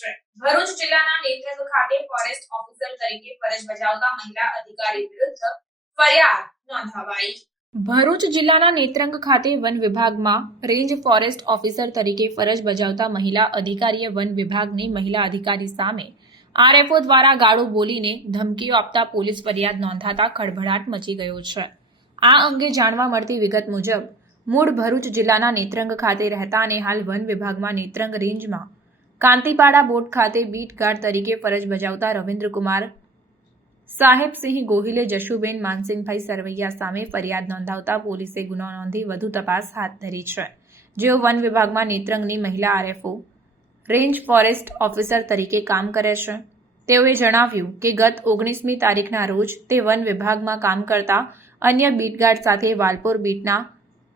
છે। ભરૂચ જિલ્લાના નેત્રંગ ખાતે ફોરેસ્ટ ઓફિસર તરીકે ફરજ બજાવતા મહિલા અધિકારી વિરુદ્ધ ફરિયાદ નોંધાવાઈ। ભરૂચ જિલ્લાના નેત્રંગ ખાતે વન વિભાગમાં રેન્જ ફોરેસ્ટ ઓફિસર તરીકે ફરજ બજાવતા મહિલા અધિકારીએ વન વિભાગની મહિલા અધિકારી સામે આરએફઓ દ્વારા ગાળો બોલીને ધમકીઓ આપતા પોલીસ ફરિયાદ નોંધાતા ખળભળાટ મચી ગયો છે। આ અંગે જાણવા મળતી વિગત મુજબ મૂળ ભરૂચ જિલ્લાના નેત્રંગ ખાતે રહેતા અને હાલ વન વિભાગમાં નેત્રંગ રેન્જમાં કાંતિપાડા બોટ ખાતે બીટ ગાર્ડ તરીકે ફરજ બજાવતા રવિન્દ્રકુમાર સાહેબસિંહ ગોહિલે જશુબેન માનસિંહભાઈ સરવૈયા સામે ફરિયાદ નોંધાવતા પોલીસે ગુનો નોંધી વધુ તપાસ હાથ ધરી છે। જેઓ વન વિભાગમાં નેત્રંગની મહિલા આરએફઓ રેન્જ ફોરેસ્ટ ઓફિસર તરીકે કામ કરે છે। તેઓએ જણાવ્યું કે ગત 19મી તારીખના રોજ તે વન વિભાગમાં કામ કરતા અન્ય બીટગાર્ડ સાથે વાલપોર બીટના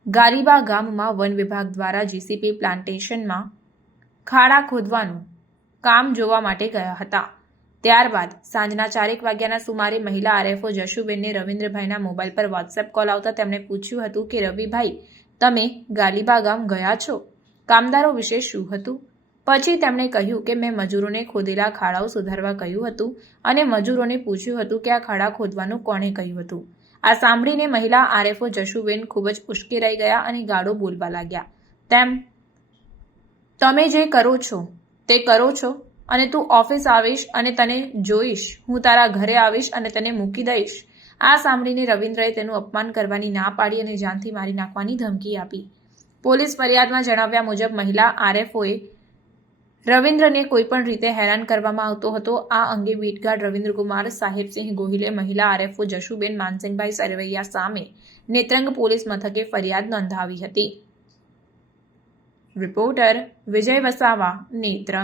ગાલીબા ગામમાં વન વિભાગ દ્વારા જીસીપી પ્લાન્ટેશનમાં ખાડા ખોદવાનું કામ જોવા માટે ગયા હતા। ત્યારબાદ સાંજના 4 વાગ્યાના સુમારે મહિલા આરએફઓ જશુબેનને રવિન્દ્રભાઈના મોબાઈલ પર વોટ્સએપ કોલ આવતા તેમણે પૂછ્યું હતું કે રવિભાઈ, તમે ગાલીબા ગામ ગયા છો? કામદારો વિશે શું હતું? પછી તેમણે કહ્યું કે મેં મજૂરોને ખોદેલા ખાડાઓ સુધારવા કહ્યું હતું અને મજૂરોને પૂછ્યું હતું કે આ ખાડા ખોદવાનું કોણે કહ્યું હતું। આ સાંભળીને મહિલા આરએફઓ જશુબેન ખૂબ જ ઉશ્કેરાઈ ગયા અને ગાળો બોલવા લાગ્યા। તમે જે કરો છો તે કરો છો અને તું ઓફિસ આવીશ અને તને જોઈશ, હું તારા ઘરે આવીશ અને તને મૂકી દઈશ। આ સાંભળીને રવિન્દ્રએ તેનું અપમાન કરવાની ના પાડી અને જાનથી મારી નાખવાની ધમકી આપી। પોલીસ ફરિયાદમાં જણાવ્યા મુજબ મહિલા આરએફઓએ રવિન્દ્રને કોઈપણ રીતે હેરાન કરવામાં આવતો હતો। આ અંગે બીટગાર્ડ રવિન્દ્રકુમાર સાહેબસિંહ ગોહિલે મહિલા આરએફઓ જશુબેન માનસિંહભાઈ સરવૈયા સામે નેત્રંગ પોલીસ મથકે ફરિયાદ નોંધાવી હતી। રિપોર્ટર વિજય વસાવા, નેત્રંગ।